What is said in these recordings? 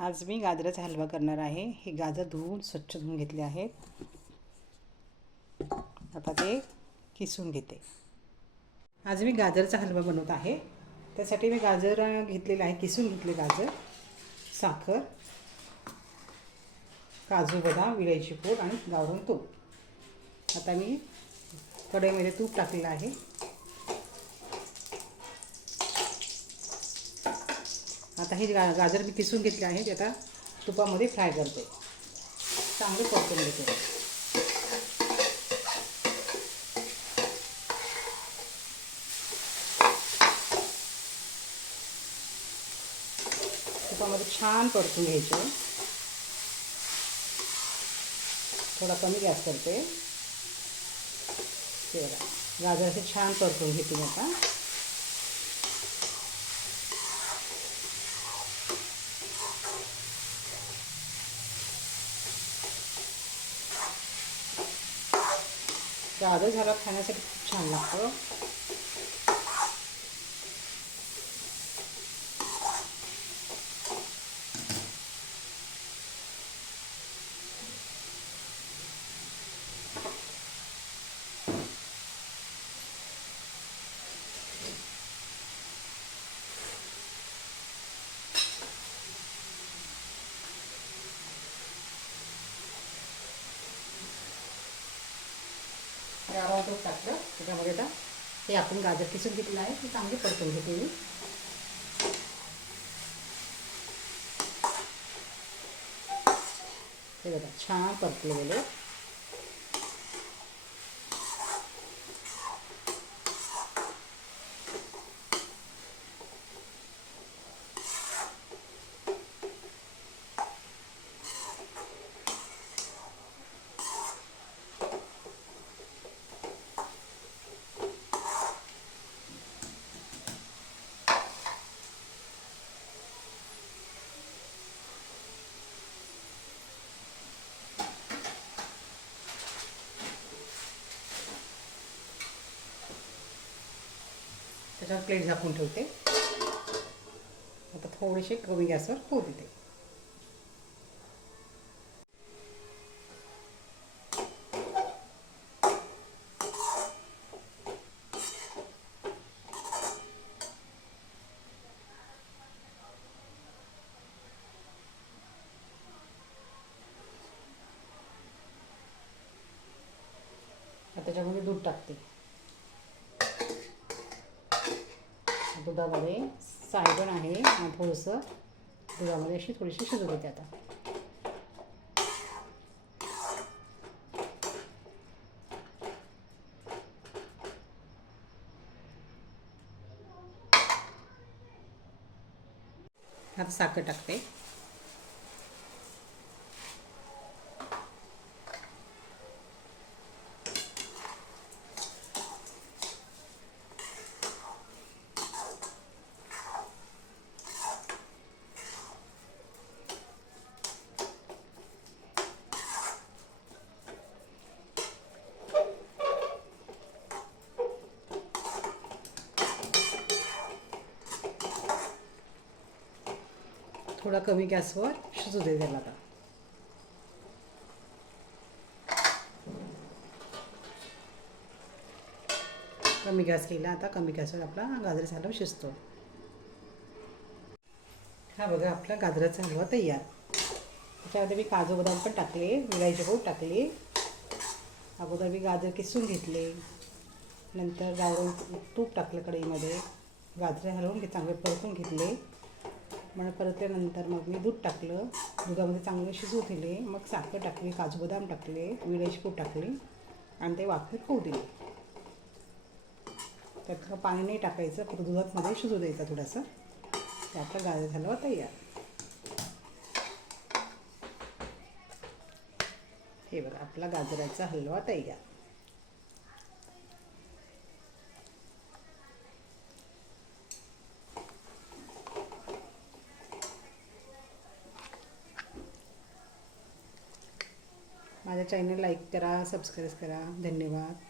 आज मी गाजराचा हलवा करणार आहे। हे गाजर धुवून स्वच्छ धुवून घेतले आहेत। आता ते किसून घेते। आज मी गाजरचा हलवा बनवत आहे। त्यासाठी मी गाजर घेतलेले आहे, किसून घेतले गाजर, साखर, काजू बदाम, विलायची पूड आणि गावरान तूप। आता मी कढईमध्ये तूप टाकलेलं आहे। आता हे गाजर मी किसून घेतले आहे, ते आता तुपामध्ये फ्राय करते। चांगले परतून घेते। तुपामध्ये छान परतून घ्यायचे। थोडा कमी गॅस करते। ते बघा, गाजर असे छान परतून घेते मी आता। गाजर हलवा खाण्यासाठी खूप छान लागतो। गावरान तूप टाकलं त्याच्यामध्ये। आता हे आपण गाजर किसून घेतलं आहे, ते चांगले परतून घेते मी। हे बघा, छान परतले गेले। त्याच्यावर प्लेट झाकून ठेवते। आता थोडेसे कमी गॅसवर होऊ देते। आता त्याच्यामध्ये दूध टाकते। दुधामध्ये सायबण आहे आणि थोडंसं दुधामध्ये अशी थोडीशी शिजू देते। आता आता साखर टाकते। थोडा कमी गॅसवर शिजू दे त्याला। आता कमी गॅस केला। आता कमी गॅसवर आपला गाजराचा हलवा शिजतो। हा बघा, आपला गाजराचा हलवा तयार। त्याच्यामध्ये मी काजू बदाम पण टाकले, विलायची पूड टाकली। अगोदर मी गाजर किसून घेतले, नंतर गावरान तूप टाकलं कढईमध्ये। गाजर हलवून चांगले परतून घेतले। मग परतल्यानंतर मग मी दूध टाकलं, दुधामध्ये चांगले शिजू दिले। मग साखर टाकली, काजू बदाम टाकले, विलायची पूड टाकली आणि ते वाफेत होऊ दिले। त्यात पाणी नाही टाकायचं, फक्त दुधामध्ये शिजू द्यायचं थोडंसं। ते आपला गाजर हलवा तयार। हे बघा, आपला गाजराचा हलवा तयार। माझ्या चॅनल लाईक करा, सबस्क्राईब करा। धन्यवाद।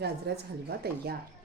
गाजराचा हलवा तयार.